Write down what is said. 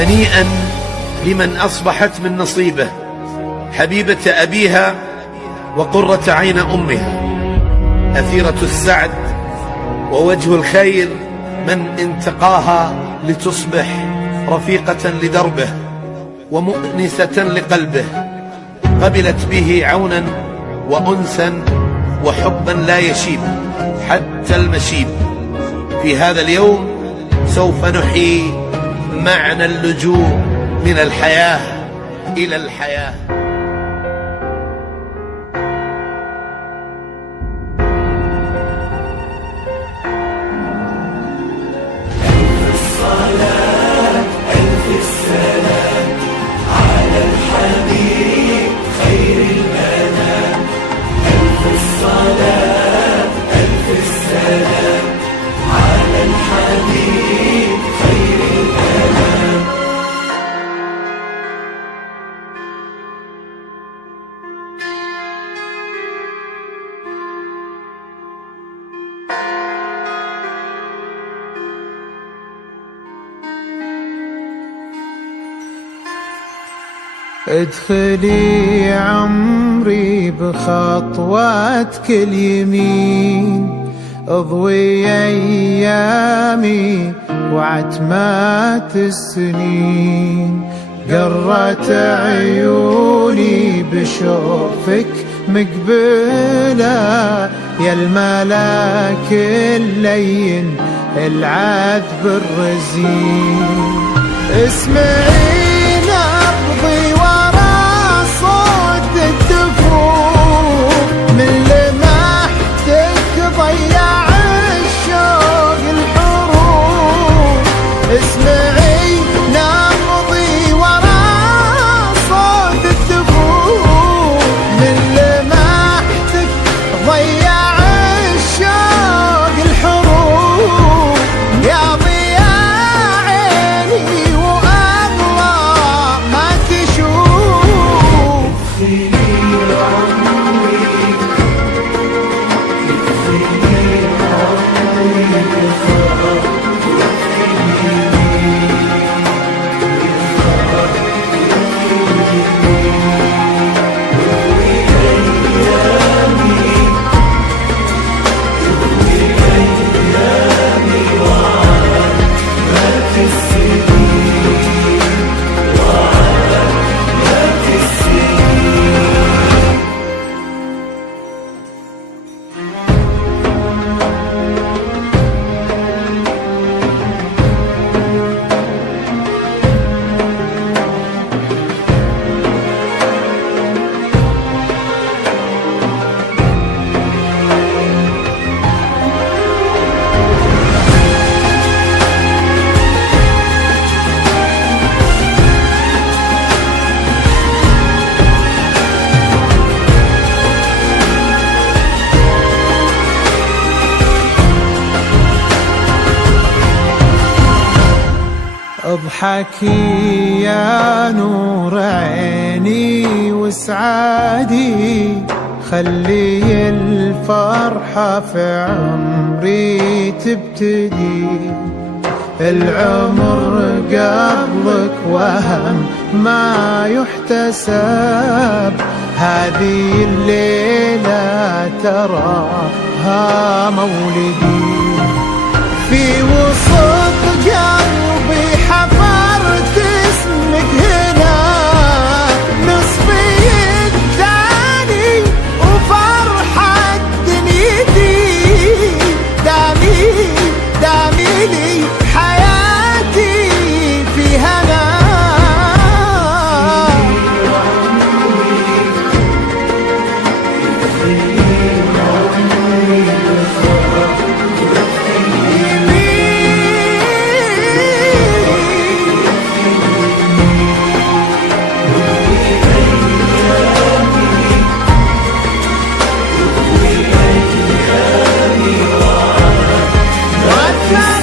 هنيئا لمن أصبحت من نصيبه حبيبة أبيها وقرة عين أمها، أثيرة السعد ووجه الخير، من انتقاها لتصبح رفيقة لدربه ومؤنسة لقلبه، قبلت به عونا وأنسا وحبا لا يشيب حتى المشيب. في هذا اليوم سوف نحيي معنى اللجوء من الحياة إلى الحياة. ألف الصلاة ألف السلام على الحبيب خير الأنام. ألف الصلاة ألف السلام على الحبيب خير الأنام. ادخلي عمري بخطواتك اليمين، اضوي ايامي وعتمات السنين، قرت عيوني بشوفك مقبلة، يا الملاك اللين العذب الرزين. اسمعي نبضي ورا صوت الدفوف، من لمحتك ضيع الشوق الحروف. اسمعي نبضي ورا صوت الدفوف، من لمحتك ضيع الشوق الحروف. يا ضياء عيني وأغلى ما تشوف. اضحكي يا نور عيني وسعادي، خلي الفرحة في عمري تبتدي. العمر قبلك وهم ما يحتسب، هذه الليلة تراها مولدي. في وسط قلبي حفرت اسمك هنا، نصفي الثاني وفرحة دنيتي. دامي لي حياتي في هنا. Right.